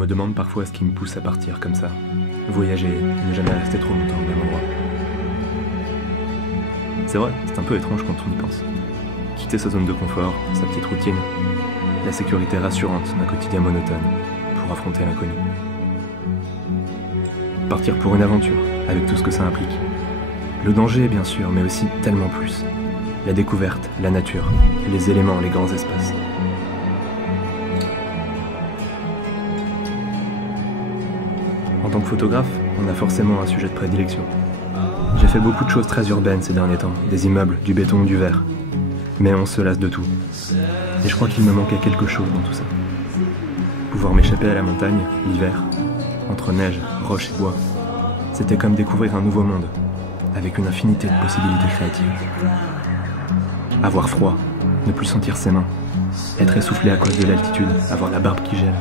me demande parfois ce qui me pousse à partir comme ça. Voyager, ne jamais rester trop longtemps au même endroit. C'est vrai, c'est un peu étrange quand on y pense. Quitter sa zone de confort, sa petite routine, la sécurité rassurante d'un quotidien monotone, pour affronter l'inconnu. Partir pour une aventure, avec tout ce que ça implique. Le danger, bien sûr, mais aussi tellement plus. La découverte, la nature, les éléments, les grands espaces. En tant que photographe, on a forcément un sujet de prédilection. J'ai fait beaucoup de choses très urbaines ces derniers temps, des immeubles, du béton, du verre. Mais on se lasse de tout. Et je crois qu'il me manquait quelque chose dans tout ça. Pouvoir m'échapper à la montagne, l'hiver, entre neige, roches et bois. C'était comme découvrir un nouveau monde, avec une infinité de possibilités créatives. Avoir froid, ne plus sentir ses mains, être essoufflé à cause de l'altitude, avoir la barbe qui gèle.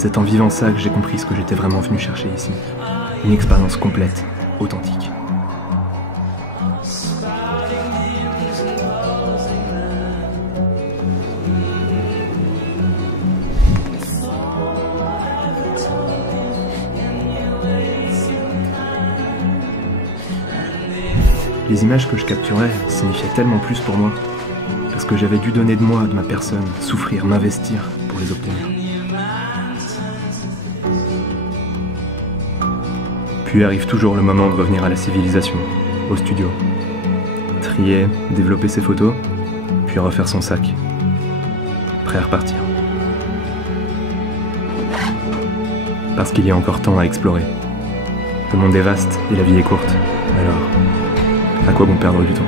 C'est en vivant ça que j'ai compris ce que j'étais vraiment venu chercher ici. Une expérience complète, authentique. Les images que je capturais signifiaient tellement plus pour moi, parce que j'avais dû donner de moi, de ma personne, souffrir, m'investir pour les obtenir. Puis arrive toujours le moment de revenir à la civilisation, au studio. Trier, développer ses photos, puis refaire son sac. Prêt à repartir. Parce qu'il y a encore tant à explorer. Le monde est vaste et la vie est courte, alors à quoi bon perdre du temps ?